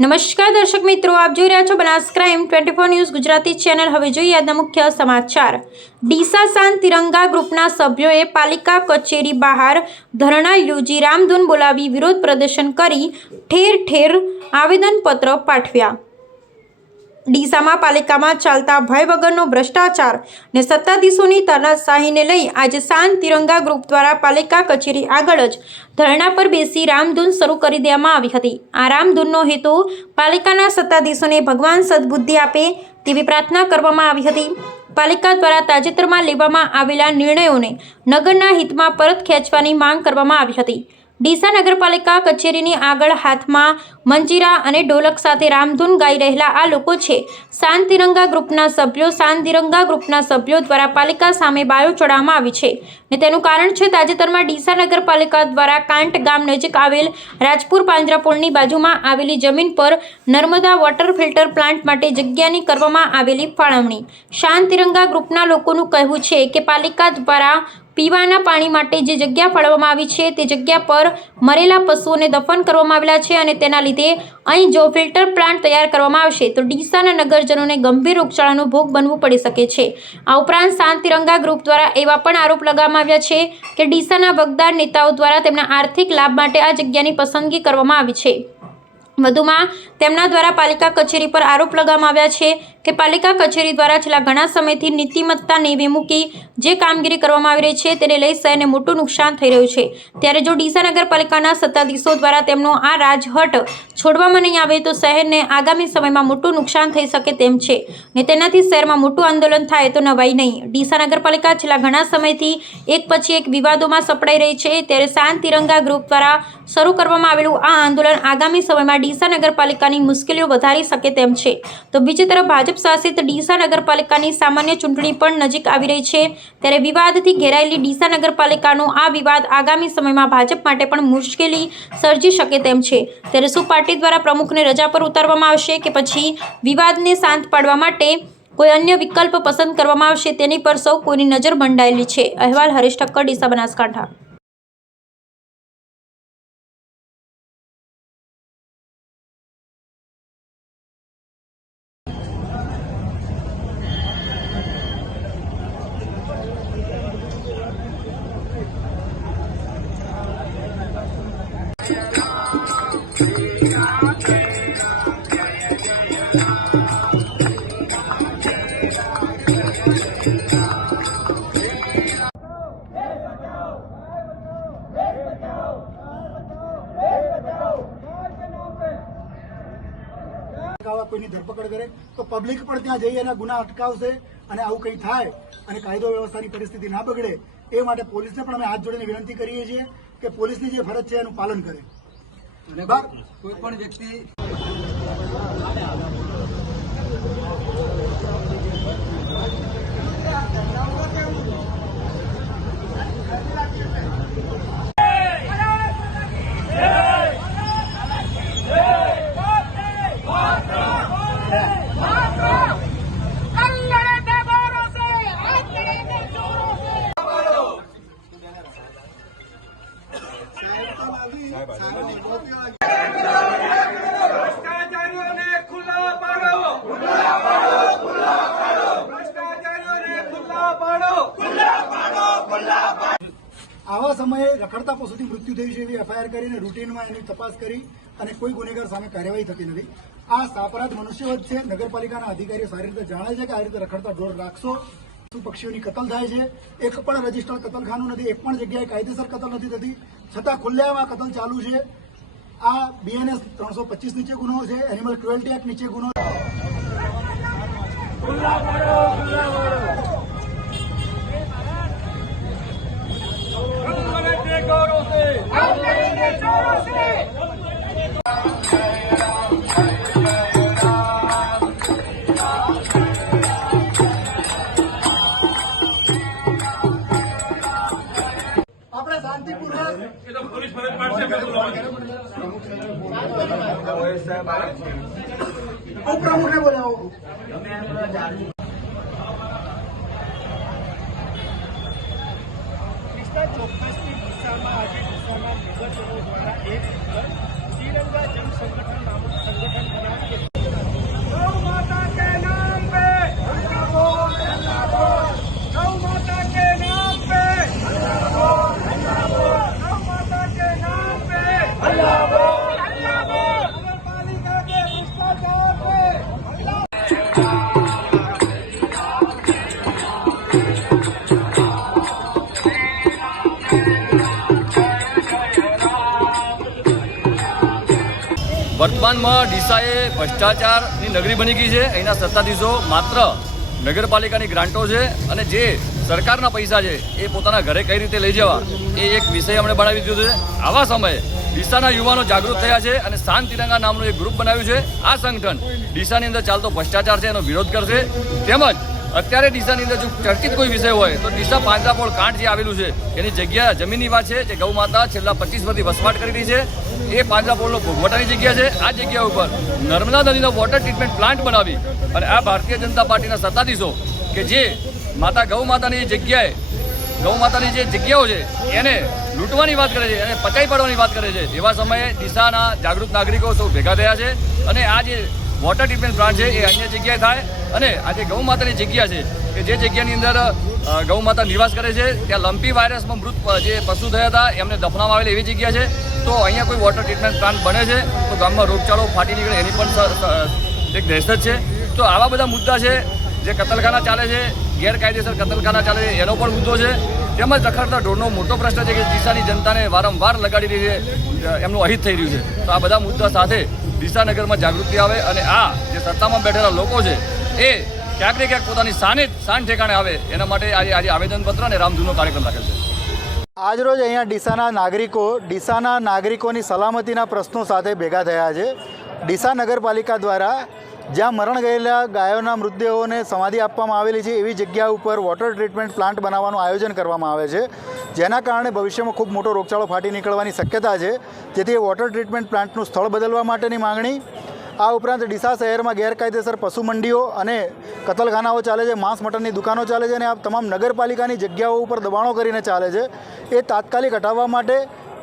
નમસ્કાર દર્શક મિત્રો, આપ જોઈ રહ્યા છો Banas crime 24 news Gujarati channel. હવે જોઈએ આજના મુખ્ય સમાચાર। ડીસા શાંત તિરંગા ગ્રુપના સભ્યોએ પાલિકા કચેરી બહાર ધરણા યોજી રામધૂન બોલાવી વિરોધ પ્રદર્શન કરી ઠેર ઠેર આવેદનપત્ર પાઠવ્યા। ડીસામાં પાલિકામાં ચાલતા ભય વગરનો ભ્રષ્ટાચાર ને સત્તાધીશોની તાનાશાહીને લઈ આજે શાંત તિરંગા ગ્રુપ દ્વારા પાલિકા કચેરી આગળ જ ધરણા પર બેસી રામધૂન શરૂ કરી દેવામાં આવી હતી। આ રામધૂનનો હેતુ પાલિકાના સત્તાધીશોને ભગવાન સદબુદ્ધિ આપે તેવી પ્રાર્થના કરવામાં આવી હતી। પાલિકા દ્વારા તાજેતરમાં લેવામાં આવેલા નિર્ણયોને નગરના હિતમાં પરત ખેંચવાની માંગ કરવામાં આવી હતી। ડીસા નગરપાલિકા કચેરીની આગળ હાથમાં મંજીરા અને ઢોલક સાથે રામધૂન ગાઈ રહેલા આ લોકો છે શાંત તિરંગા ગ્રુપના સભ્યો। શાંત તિરંગા ગ્રુપના સભ્યો દ્વારા પાલિકા સામે બાયો ચડાવવામાં આવી છે ને તેનું કારણ છે તાજેતરમાં ડીસા નગરપાલિકા દ્વારા કાંટ ગામ નજીક આવેલ રાજપુર પાંજરાપોળની બાજુમાં આવેલી જમીન પર નર્મદા વોટર ફિલ્ટર પ્લાન્ટ માટે જગ્યાની કરવામાં આવેલી ફાળવણી। શાંત તિરંગા ગ્રુપના લોકોનું કહેવું છે કે પાલિકા દ્વારા પીવાના પાણી માટે જે જગ્યા ફાળવવામાં આવી છે તે જગ્યા પર મરેલા પશુઓને દફન કરવામાં આવેલા છે અને તેના લીધે અહીં જો ફિલ્ટર પ્લાન્ટ તૈયાર કરવામાં આવશે તો ડીસાના નગરજનોને ગંભીર રોગચાળાનો ભોગ બનવું પડી શકે છે। આ ઉપરાંત શાંત તિરંગા ગ્રુપ દ્વારા એવા પણ આરોપ લગાવવામાં આવ્યા છે કે ડીસાના વગદાર નેતાઓ દ્વારા તેમના આર્થિક લાભ માટે આ જગ્યાની પસંદગી કરવામાં આવી છે। વધુમાં તેમના દ્વારા પાલિકા કચેરી પર આરોપ લગાવવામાં આવ્યા છે કે પાલિકા કચેરી દ્વારા છેલ્લા ઘણા સમયથી નીતિમત્તા નેવે મૂકી જે કામગીરી કરવામાં આવી રહી છે તેને લઈ શહેરને મોટું નુકસાન થઈ રહ્યું છે। ત્યારે જો ડીસા નગરપાલિકાના સત્તાધીશો દ્વારા તેમનો આ રાજહટ છોડવામાં નહીં આવે તો શહેરને આગામી સમયમાં મોટું નુકસાન થઈ શકે તેમ છે ને તેનાથી શહેરમાં મોટું આંદોલન થાય તો નવાઈ નહીં। ડીસા નગરપાલિકા છેલ્લા ઘણા સમયથી એક પછી એક વિવાદોમાં સપડાઈ રહી છે ત્યારે શાંત તિરંગા ગ્રુપ દ્વારા શરૂ કરવામાં આવેલું આ આંદોલન આગામી સમયમાં ડીસા નગરપાલિકાની મુશ્કેલીઓ વધારી શકે તેમ છે। તો બીજી તરફ ભાજપ શાસિત ડીસા નગરપાલિકાની સામાન્ય ચૂંટણી પણ નજીક આવી રહી છે ત્યારે વિવાદથી ઘેરાયેલી ડીસા નગરપાલિકાનો આ વિવાદ આગામી સમયમાં ભાજપ માટે પણ મુશ્કેલી સર્જી શકે તેમ છે। ત્યારે શું પાર્ટી દ્વારા પ્રમુખને રજા પર ઉતારવામાં આવશે કે પછી વિવાદને શાંત પાડવા માટે કોઈ અન્ય વિકલ્પ પસંદ કરવામાં આવશે તેની પર સૌ કોઈની નજર મંડાયેલી છે। અહેવાલ હરીશ ઠક્કર, ડીસા, બનાસકાંઠા। કોઈની ધરપકડ કરે તો પબ્લિક પણ ત્યાં જઈ અને ગુના અટકાવશે અને આવું કંઈ થાય અને કાયદો વ્યવસ્થાની પરિસ્થિતિ ના બગડે એ માટે પોલીસને પણ અમે હાથ જોડીને વિનંતી કરીએ છીએ કે પોલીસની જે ફરજ છે એનું પાલન કરે। કોઈ પણ વ્યક્તિ આવા સમયે રખડતા પશુથી મૃત્યુ થયું છે એવી એફઆઈઆર કરીને રૂટીનમાં એની તપાસ કરી અને કોઈ ગુનેગાર સામે કાર્યવાહી થતી નથી। આ સાપરાધ મનુષ્યવધ છે। નગરપાલિકાના અધિકારીઓ સારી રીતે જાણે છે કે આ રીતે રખડતા ઢોર રાખશો પશુ પક્ષીઓની કતલ થાય છે। એક પણ રજીસ્ટર્ડ કતલખાનું નથી, એક પણ જગ્યાએ કાયદેસર કતલ નથી થતી, છતાં ખુલ્લેઆમ આ કતલ ચાલુ છે। આ BNS 325 નીચે ગુનો છે, એનિમલ ક્રુએલ્ટી એક્ટ નીચે ગુનો આપણે શાંતિપૂર્વક ઉપપ્રમુખને બોલાવો। ચોક્કસથી દિશામાં આજે દિશાના નિદર્શનો દ્વારા એક તિરંગા જન સંગઠન નામનું સંગઠન વર્તમાનમાં ડીસા એ ભ્રષ્ટાચારની નગરી બની ગઈ છે. અહીંના સત્તાધીશો માત્ર નગરપાલિકાની ગ્રાન્ટો છે અને જે સરકારના પૈસા છે એ પોતાના ઘરે કઈ રીતે લઈ જવા એ એક વિષય અમને બનાવી દીધો છે. આવા સમયે ડીસાના યુવાનો જાગૃત થયા છે અને શાંત તિરંગા નામનું એક ગ્રુપ બનાવ્યું છે. આ સંગઠન ડીસાની અંદર ચાલતો ભ્રષ્ટાચાર છે એનો વિરોધ કરશે. તેમજ અત્યારે ડીસાની અંદર જો ચર્ચિત કોઈ વિષય હોય તો ડીસા પાંજરાપોળ કાંઠ જે આવેલું છે એની જગ્યા જમીનની વાત છે જે ગૌ માતા છેલ્લા 25 વર્ષથી વસવાટ કરી રહી છે. એ પાંજરાપોળનો ભોગવટાની જગ્યા છે. આ જગ્યા ઉપર નર્મદા નદીનો વોટર ટ્રીટમેન્ટ પ્લાન્ટ બનાવી અને આ ભારતીય જનતા પાર્ટીના સત્તાધીશો કે જે ગૌ માતાની જગ્યાએ ગૌ માતાની જે જગ્યાઓ છે એને લૂંટવાની વાત કરે છે અને પચાઈ પાડવાની વાત કરે છે. એવા સમયે ડીસાના જાગૃત નાગરિકો સૌ ભેગા થયા છે અને આ જે વોટર ટ્રીટમેન્ટ પ્લાન્ટ છે એ અન્ય જગ્યાએ થાય અને આ જે ગૌ માતાની જગ્યા છે કે જે જગ્યાની અંદર ગૌ માતા નિવાસ કરે છે ત્યાં લંપી વાયરસમાં મૃત જે પશુ થયા હતા એમને દફનાવવામાં આવેલી એવી જગ્યા છે. તો અહીંયા કોઈ વોટર ટ્રીટમેન્ટ પ્લાન્ટ બને છે તો ગામમાં રોગચાળો ફાટી નીકળે એની પણ એક દહેશત છે. તો આવા બધા મુદ્દા છે. જે કતલખાના ચાલે છે ગેરકાયદેસર કતલખાના ચાલે છે એનો પણ મુદ્દો છે. તેમજ રખડતા ઢોરનો મોટો પ્રશ્ન છે કે ડીસાની જનતાને વારંવાર લગાડી રહી છે, એમનું અહિત થઈ રહ્યું છે. તો આ બધા મુદ્દા સાથે ડીસા નગરમાં જાગૃતિ આવે અને આ જે સત્તામાં બેઠેલા લોકો છે એ ક્યાંક ને ક્યાંક પોતાની શાન ઠેકાણે આવે એના માટે આજે આવેદનપત્ર અને રામધૂનનો કાર્યક્રમ રાખેલ છે. આજરોજ અહીંયા ડીસાના નાગરિકોની સલામતીના પ્રશ્નો સાથે ભેગા થયા છે. ડીસા નગરપાલિકા દ્વારા જ્યાં મરણ ગયેલા ગાયોના મૃતદેહોને સમાધિ આપવામાં આવેલી છે એવી જગ્યા ઉપર વોટર ટ્રીટમેન્ટ પ્લાન્ટ બનાવવાનું આયોજન કરવામાં આવે છે, જેના કારણે ભવિષ્યમાં ખૂબ મોટો રોગચાળો ફાટી નીકળવાની શક્યતા છે. જેથી વોટર ટ્રીટમેન્ટ પ્લાન્ટનું સ્થળ બદલવા માટેની માંગણી, આ ઉપરાંત ડીસા શહેરમાં ગેરકાયદેસર પશુ મંડીઓ અને કતલખાનાઓ ચાલે છે, માંસ મટનની દુકાનો ચાલે છે અને આ તમામ નગરપાલિકાની જગ્યાઓ ઉપર દબાણો કરીને ચાલે છે. એ તાત્કાલિક હટાવવા માટે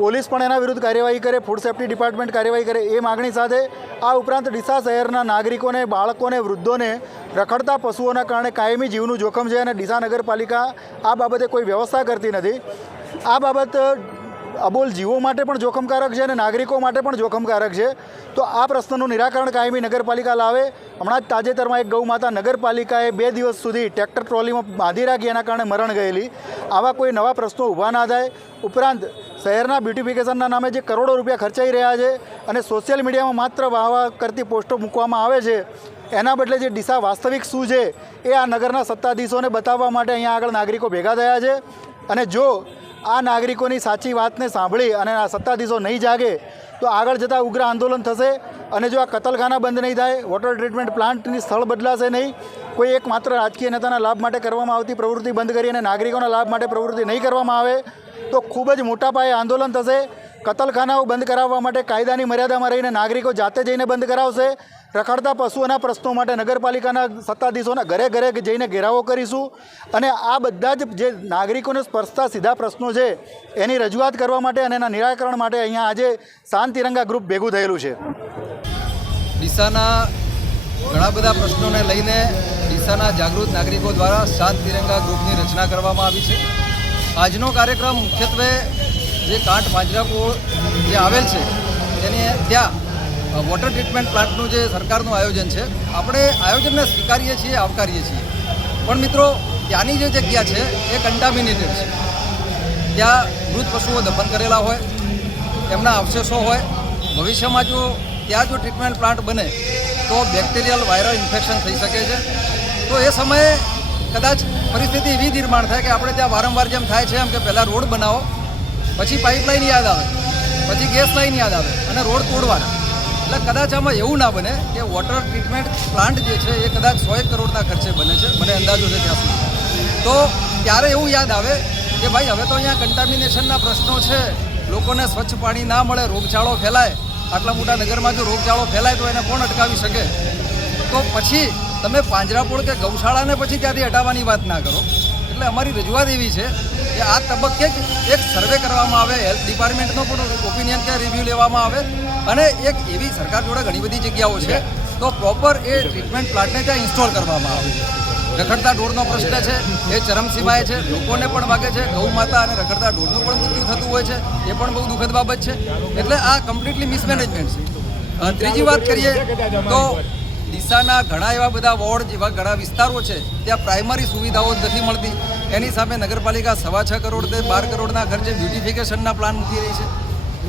પોલીસ પણ એના વિરુદ્ધ કાર્યવાહી કરે, ફૂડ સેફ્ટી ડિપાર્ટમેન્ટ કાર્યવાહી કરે એ માગણી સાથે આ ઉપરાંત ડીસા શહેરના નાગરિકોને, બાળકોને, વૃદ્ધોને રખડતા પશુઓના કારણે કાયમી જીવનું જોખમ છે અને ડીસા નગરપાલિકા આ બાબતે કોઈ વ્યવસ્થા કરતી નથી. આ બાબત અબોલ જીવો માટે પણ જોખમકારક છે અને નાગરિકો માટે પણ જોખમકારક છે. તો આ પ્રશ્નનું નિરાકરણ કાયમી નગરપાલિકા લાવે. હમણાં જ તાજેતરમાં એક ગૌ માતા નગરપાલિકાએ 2 દિવસ સુધી ટ્રેક્ટર ટ્રોલીમાં બાંધી રાખી, એના કારણે મરણ ગયેલી. આવા કોઈ નવા પ્રશ્નો ઊભા ના થાય. ઉપરાંત શહેરના બ્યુટિફિકેશનના નામે જે કરોડો રૂપિયા ખર્ચાઈ રહ્યા છે અને સોશિયલ મીડિયામાં માત્ર વાહવા કરતી પોસ્ટો મૂકવામાં આવે છે, એના બદલે જે ડીસા વાસ્તવિક શું છે એ આ નગરના સત્તાધીશોને બતાવવા માટે અહીંયા આગળ નાગરિકો ભેગા થયા છે. અને જો આ નાગરિકોની સાચી વાતને સાંભળી અને આ સત્તાધીશો નહીં જાગે તો આગળ જતાં ઉગ્ર આંદોલન થશે. અને જો આ કતલખાના બંધ નહીં થાય, વોટર ટ્રીટમેન્ટ પ્લાન્ટની સ્થળ બદલાશે નહીં, કોઈ એક માત્ર રાજકીય નેતાના લાભ માટે કરવામાં આવતી પ્રવૃત્તિ બંધ કરી અને નાગરિકોના લાભ માટે પ્રવૃત્તિ નહીં કરવામાં આવે તો ખૂબ જ મોટા પાયે આંદોલન થશે. કતલખાનાઓ બંધ કરાવવા માટે કાયદાની મર્યાદામાં રહીને નાગરિકો જાતે જઈને બંધ કરાવશે. રખડતા પશુઓના પ્રશ્નો માટે નગરપાલિકાના સત્તાધીશોના ઘરે ઘરે જઈને ઘેરાવો કરીશું અને આ બધા જ જે નાગરિકોને સ્પર્શતા સીધા પ્રશ્નો છે એની રજૂઆત કરવા માટે અને એના નિરાકરણ માટે અહીંયા આજે શાંત તિરંગા ગ્રુપ ભેગું થયેલું છે. ડીસાના ઘણા બધા પ્રશ્નોને લઈને ડીસાના જાગૃત નાગરિકો દ્વારા શાંત તિરંગા ગ્રુપની રચના કરવામાં આવી છે. આજનો કાર્યક્રમ મુખ્યત્વે જે કાંઠ પાંજરાપોળ જે આવેલ છે તેની ત્યાં વોટર ટ્રીટમેન્ટ પ્લાન્ટનું જે સરકારનું આયોજન છે, આપણે આયોજનને સ્વીકારીએ છીએ, આવકારીએ છીએ. પણ મિત્રો, ત્યાંની જે જગ્યા છે એ કન્ટામિનેટેડ છે. ત્યાં મૃત પશુઓ દફન કરેલા હોય, એમના અવશેષો હોય. ભવિષ્યમાં જો ત્યાં જો ટ્રીટમેન્ટ પ્લાન્ટ બને તો બેક્ટેરિયલ વાયરલ ઇન્ફેક્શન થઈ શકે છે. તો એ સમયે કદાચ પરિસ્થિતિ એવી નિર્માણ થાય કે આપણે ત્યાં વારંવાર જેમ થાય છે એમ કે પહેલાં રોડ બનાવો, પછી પાઇપલાઇન યાદ આવે, પછી ગેસ લાઇન યાદ આવે અને રોડ તોડવાના. એટલે કદાચ આમાં એવું ના બને કે વોટર ટ્રીટમેન્ટ પ્લાન્ટ જે છે એ કદાચ 100 કરોડના ખર્ચે બને છે, મને અંદાજો છે ત્યાં સુધી. તો ત્યારે એવું યાદ આવે કે ભાઈ હવે તો અહીંયા કન્ટામિનેશનના પ્રશ્નો છે, લોકોને સ્વચ્છ પાણી ના મળે, રોગચાળો ફેલાય. આટલા મોટા નગરમાં જો રોગચાળો ફેલાય તો એને કોણ અટકાવી શકે? તો પછી તમે પાંજરાપોળ કે ગૌશાળાને પછી ત્યાંથી હટાવવાની વાત ના કરો. એટલે અમારી રજૂઆત એવી છે કે આ તબક્કે એક સર્વે કરવામાં આવે, હેલ્થ ડિપાર્ટમેન્ટનો પણ ઓપિનિયન કે રિવ્યૂ લેવામાં આવે અને એક એવી સરકાર જોડે ઘણી બધી જગ્યાઓ છે તો પ્રોપર એ ટ્રીટમેન્ટ પ્લાન્ટને ત્યાં ઇન્સ્ટોલ કરવામાં આવે. રખડતા ઢોરનો પ્રશ્ન છે એ ચરમસીમાએ છે, લોકોને પણ વાગે છે. ગૌ માતા અને રખડતા ઢોરનું પણ મૃત્યુ થતું હોય છે, એ પણ બહુ દુઃખદ બાબત છે. એટલે આ કમ્પ્લીટલી મિસમેનેજમેન્ટ છે. ત્રીજી વાત કરીએ તો ડીસાના ઘણા એવા બધા વોર્ડ જેવા ઘણા વિસ્તારો છે ત્યાં પ્રાઇમરી સુવિધાઓ જ નથી મળતી. એની સામે નગરપાલિકા 6.5 કરોડથી 12 કરોડના ખર્ચે બ્યુટિફિકેશનના પ્લાન મૂકી રહી છે.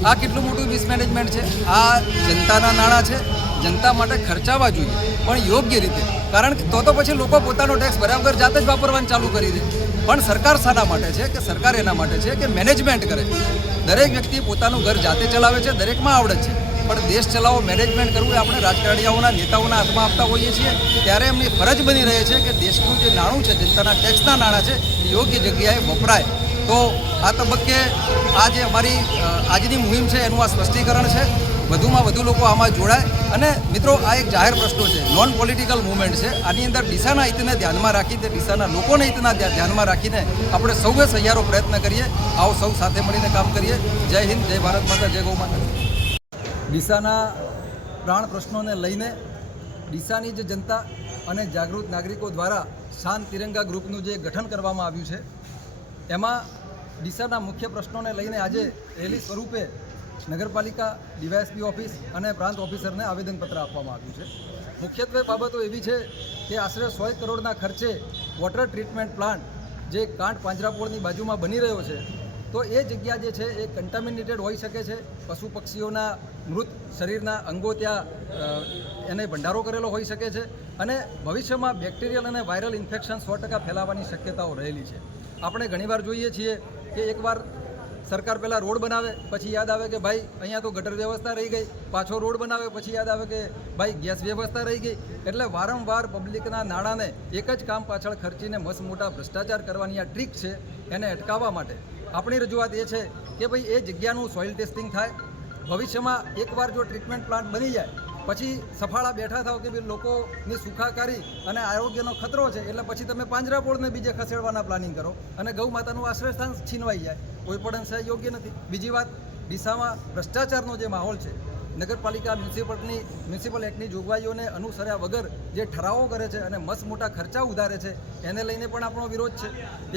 આ કેટલું મોટું મિસમેનેજમેન્ટ છે. આ જનતાના નાણાં છે, જનતા માટે ખર્ચાવા જોઈએ પણ યોગ્ય રીતે. કારણ કે તો પછી લોકો પોતાનો ટેક્સ બરાબર જાતે જ વાપરવાનું ચાલુ કરી દે. પણ સરકાર શાના માટે છે કે સરકાર એના માટે છે કે મેનેજમેન્ટ કરે. દરેક વ્યક્તિ પોતાનું ઘર જાતે ચલાવે છે, દરેકમાં આવડત છે, પણ દેશ ચલાવો, મેનેજમેન્ટ કરવું એ આપણે રાજકારણીઓના નેતાઓના હાથમાં આપતા હોઈએ છીએ. ત્યારે એમની ફરજ બની રહે છે કે દેશનું જે નાણું છે, જનતાના ટેક્સના નાણાં છે, એ યોગ્ય જગ્યાએ વપરાય. તો આ તબક્કે આ જે અમારી આજની મુહિમ છે એનું આ સ્પષ્ટીકરણ છે. વધુમાં વધુ લોકો આમાં જોડાય. અને મિત્રો, આ એક જાહેર પ્રશ્નો છે, નોન પોલિટિકલ મુવમેન્ટ છે. આની અંદર ડીસાના હિતને ધ્યાનમાં રાખીને, ડીસાના લોકોના હિતના ધ્યાનમાં રાખીને આપણે સૌએ સહિયારો પ્રયત્ન કરીએ. આવો સૌ સાથે મળીને કામ કરીએ. જય હિન્દ, જય ભારત માતા, જય ગૌ માતા. ડીસાના પ્રાણ પ્રશ્નોને લઈને ડીસાની જે જનતા અને જાગૃત નાગરિકો દ્વારા શાંત તિરંગા ગ્રુપનું જે ગઠન કરવામાં આવ્યું છે એમાં ડીસાના મુખ્ય પ્રશ્નોને લઈને આજે રેલી સ્વરૂપે નગરપાલિકા, ડીવાયએસપી ઓફિસ અને પ્રાંત ઓફિસરને આવેદનપત્ર આપવામાં આવ્યું છે. મુખ્યત્વે બાબતો એવી છે કે આશરે 100 કરોડના ખર્ચે વોટર ટ્રીટમેન્ટ પ્લાન્ટ જે કાંઠ પાંજરાપોળની બાજુમાં બની રહ્યો છે, તો એ જગ્યા જે છે એ કન્ટામિનેટેડ હોઈ શકે છે. પશુ પક્ષીઓના મૃત શરીરના અંગો ત્યાં એને ભંડારો કરેલો હોઈ શકે છે અને ભવિષ્યમાં બેક્ટેરિયલ અને વાયરલ ઇન્ફેક્શન 100% ફેલાવાની શક્યતાઓ રહેલી છે. આપણે ઘણીવાર જોઈએ છીએ કે એકવાર સરકાર પહેલાં રોડ બનાવે, પછી યાદ આવે કે ભાઈ અહીંયા તો ગટર વ્યવસ્થા રહી ગઈ, પાછો રોડ બનાવે, પછી યાદ આવે કે ભાઈ ગેસ વ્યવસ્થા રહી ગઈ. એટલે વારંવાર પબ્લિકના નાણાંને એક જ કામ પાછળ ખર્ચીને મસ્ત મોટા ભ્રષ્ટાચાર કરવાની આ ટ્રીક છે. એને અટકાવવા માટે આપણી રજૂઆત એ છે કે ભાઈ એ જગ્યાનું સોઇલ ટેસ્ટિંગ થાય. ભવિષ્યમાં એકવાર જો ટ્રીટમેન્ટ પ્લાન્ટ બની જાય પછી સફાળા બેઠા થાવ કે ભાઈ લોકોની સુખાકારી અને આરોગ્યનો ખતરો છે, એટલે પછી તમે પાંજરાપોળને બીજે ખસેડવાના પ્લાનિંગ કરો અને ગૌ માતાનું આશ્રયસ્થાન છીનવાઈ જાય. કોઈ પણ અંશે યોગ્ય નથી. બીજી વાત, ડીસામાં ભ્રષ્ટાચારનો જે માહોલ છે, નગરપાલિકા મ્યુનિસિપલ એક્ટની જોગવાઈઓને અનુસર્યા વગર જે ઠરાવો કરે છે અને મસ્ત મોટા ખર્ચા ઉધારે છે, એને લઈને પણ આપણો વિરોધ છે.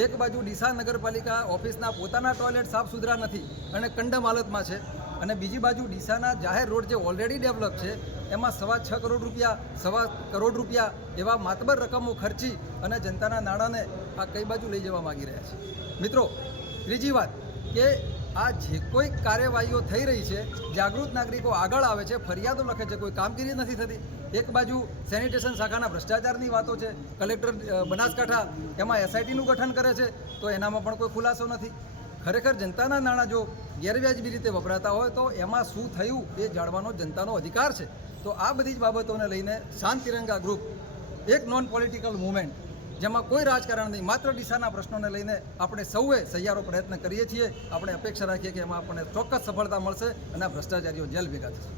એક બાજુ ડીસા નગરપાલિકા ઓફિસના પોતાના ટોયલેટ સાફ સુથરા નથી અને કંડમ હાલતમાં છે, અને બીજી બાજુ ડીસાના જાહેર રોડ જે ઓલરેડી ડેવલપ છે એમાં 6.25 કરોડ રૂપિયા એવા માતબર રકમો ખર્ચી અને જનતાના નાણાંને આ કઈ બાજુ લઈ જવા માગી રહ્યા છે. મિત્રો, ત્રીજી વાત કે આ જે કોઈ કાર્યવાહીઓ થઈ રહી છે, જાગૃત નાગરિકો આગળ આવે છે, ફરિયાદો લખે છે, કોઈ કામગીરી નથી થતી. એક બાજુ સેનિટેશન શાખાના ભ્રષ્ટાચારની વાતો છે, કલેક્ટર બનાસકાંઠા એમાં એસઆઈટીનું ગઠન કરે છે તો એનામાં પણ કોઈ ખુલાસો નથી. ખરેખર જનતાના નાણાં જો ગેરવ્યાજબી રીતે વપરાતા હોય તો એમાં શું થયું એ જાણવાનો જનતાનો અધિકાર છે. તો આ બધી જ બાબતોને લઈને શાંત તિરંગા ગ્રુપ એક નોન પોલિટિકલ મુવમેન્ટ, જેમાં કોઈ રાજકારણ નહીં, માત્ર ડીસાના પ્રશ્નોને લઈને આપણે સૌએ સહિયારો પ્રયત્ન કરીએ છીએ. આપણે અપેક્ષા રાખીએ કે એમાં આપણને ચોક્કસ સફળતા મળશે અને આ ભ્રષ્ટાચારીઓ જેલ ભેગા થશે.